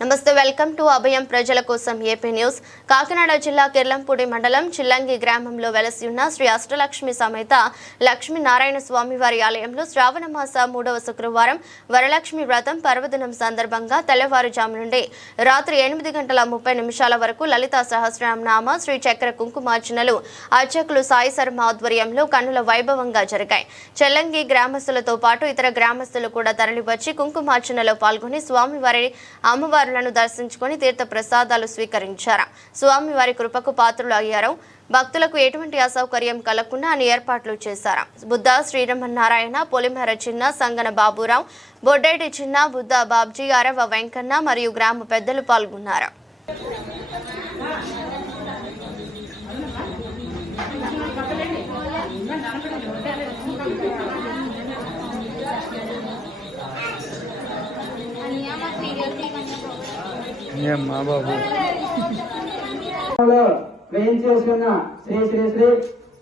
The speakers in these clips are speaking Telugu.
నమస్తే వెల్కమ్ టు అభయం ప్రజల కోసం ఏపీ న్యూస్. కాకినాడ జిల్లా కిర్లంపూడి మండలం చిల్లంగి గ్రామంలో వెలసి ఉన్న శ్రీ అష్టలక్ష్మి సమేత లక్ష్మీనారాయణ స్వామి వారి ఆలయంలో శ్రావణ మాస మూడవ శుక్రవారం వరలక్ష్మి వ్రతం పర్వదినం సందర్భంగా తెల్లవారుజాము నుండి రాత్రి ఎనిమిది గంటల ముప్పై నిమిషాల వరకు లలితా సహస్రనామ శ్రీ చక్ర కుంకుమార్చనలు అర్చకులు సాయి శర్మ ఆధ్వర్యంలో కన్నుల వైభవంగా జరిగాయి. చెల్లంగి గ్రామస్తులతో పాటు ఇతర గ్రామస్తులు కూడా తరలివచ్చి కుంకుమార్చనలో పాల్గొని స్వామివారి అమ్మవారులను దర్శించుకొని తీర్థ ప్రసాదాలు స్వీకరించారు. స్వామివారి కృపకు పాత్రులు అయ్యారు భక్తులకు ఎటువంటి అసౌకర్యం కలగకుండా అని ఏర్పాట్లు చేశారు. బుద్ధ శ్రీరమన్నారాయణ పొలిమేర చిన్న సంగన బాబురావు బొడ్డేటి చిన్న బుద్ధ బాబ్జీ అరవ వెంకన్న మరియు గ్రామ పెద్దలు పాల్గొన్నారు. మా బాబు లో వేయించేసుకున్న శ్రీ శ్రీ శ్రీ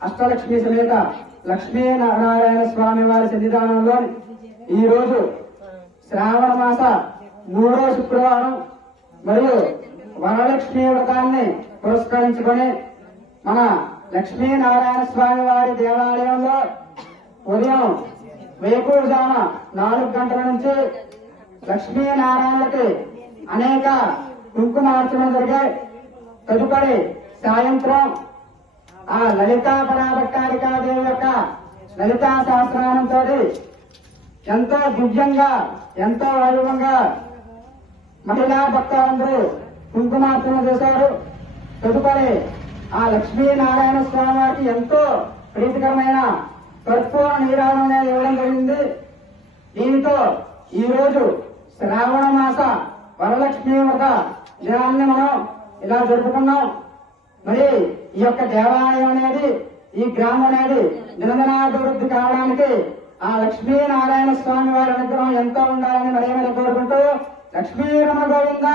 అష్టలక్ష్మి సమేత లక్ష్మీ నారాయణ స్వామి వారి సన్నిధానంలో ఈ రోజు శ్రావణ మాస మూడో శుక్రవారం మరియు వరలక్ష్మి వ్రతాన్ని పురస్కరించుకొని మన లక్ష్మీ నారాయణ స్వామి వారి దేవాలయంలో ఉదయం వేకువజామ నాలుగు గంటల నుంచి లక్ష్మీనారాయణకి అనేక కుంకుమార్చనలు జరిగాయి తదుపరి సాయంత్రం ఆ లలితా పరాభట్టారికాదేవి యొక్క లలితా సహస్రనామంతో ఎంతో దివ్యంగా ఎంతో వైభవంగా మహిళా భక్తులందరూ కుంకుమార్చన చేశారు. తదుపరి ఆ లక్ష్మీనారాయణ స్వామి వారికి ఎంతో ప్రీతికరమైన కర్పూర నీరాజన ఇవ్వడం జరిగింది. దీనితో ఈ రోజు శ్రావణ మాస వరలక్ష్మి వ్రత దినాన్ని మనం ఇలా జరుపుకున్నాం. మరి ఈ యొక్క దేవాలయం అనేది ఈ గ్రామం అనేది దినదినాభివృద్ధి కావడానికి ఆ లక్ష్మీనారాయణ స్వామి వారి అనుగ్రహం ఎంతో ఉండాలని మరి కోరుకుంటూ కోరుకుంటూ లక్ష్మీరమణ గోవింద!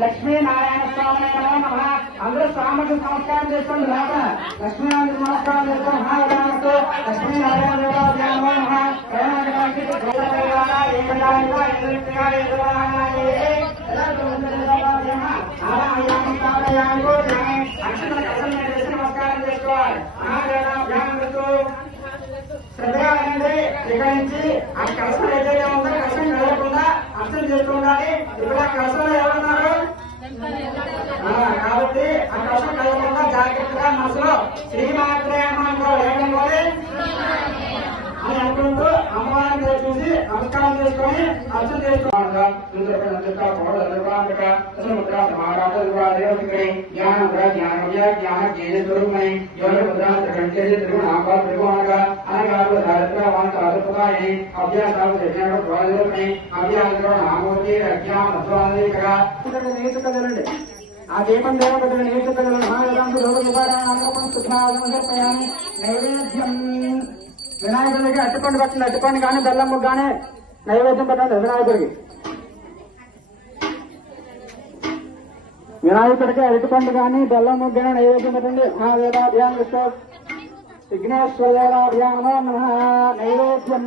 లక్ష్మీనారాయణ స్వామి నమ అందరూ స్వామికి నమస్కారం చేసుకోండి లోపల లక్ష్మీనారాయణ నమస్కారం చేసుకోండి మహావిధానకు లక్ష్మీనారాయణ దేవాలయం కరుణాకరానికి వినండి ఇక నుంచి ఆ కలసం ఏదైతే ఉందో కలసం కలగకుండా అర్థం ఇక్కడ కలసంలో ఎవరున్నారు? కాబట్టి ఆ కలసం కలగకుండా జాగ్రత్తగా మనసులో శ్రీమాత్రే నమస్కారం చేసుకొని అర్థం చేసుకోవాలి నేర్చుకోగలండి ఆ దీపం దేవతలు నేర్చుకోగలను మహావేదాంత సమర్పయామి నైవేద్యం వినాయకుడికి అట్టుపండు పట్టండి అట్టుపండు కానీ బెల్లం ముగ్గు కానీ నైవేద్యం పెట్టండి వినాయకుడికి. వినాయకుడికి అరటిపండు కానీ బెల్లం ముగ్గు కానీ నైవేద్యం పెట్టండి. మహావేదాభ్యాం విశ్వ విఘ్నేశ్వర నైవేద్యం.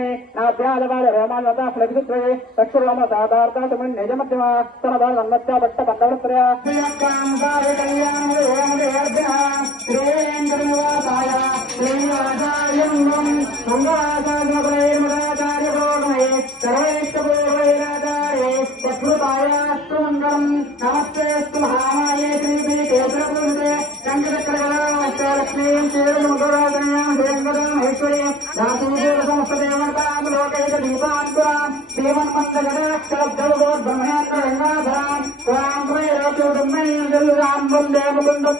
విఘ్నేశ్వరాభ్యామో నమ నైవేద్యం నాభ్యాలవాల రోమాలత ఫ్లగ్సుత్రయే చక్షుర్లమ సాధార్థమన్ నిజమధ్యమ తన వన్నత్య భట్ట పండవత్రయ నమస్తే మహామాయే శ్రీ కేశవృందే दीपांकुरा देवन मंगलगड़ा ब्रह्मेन्द्र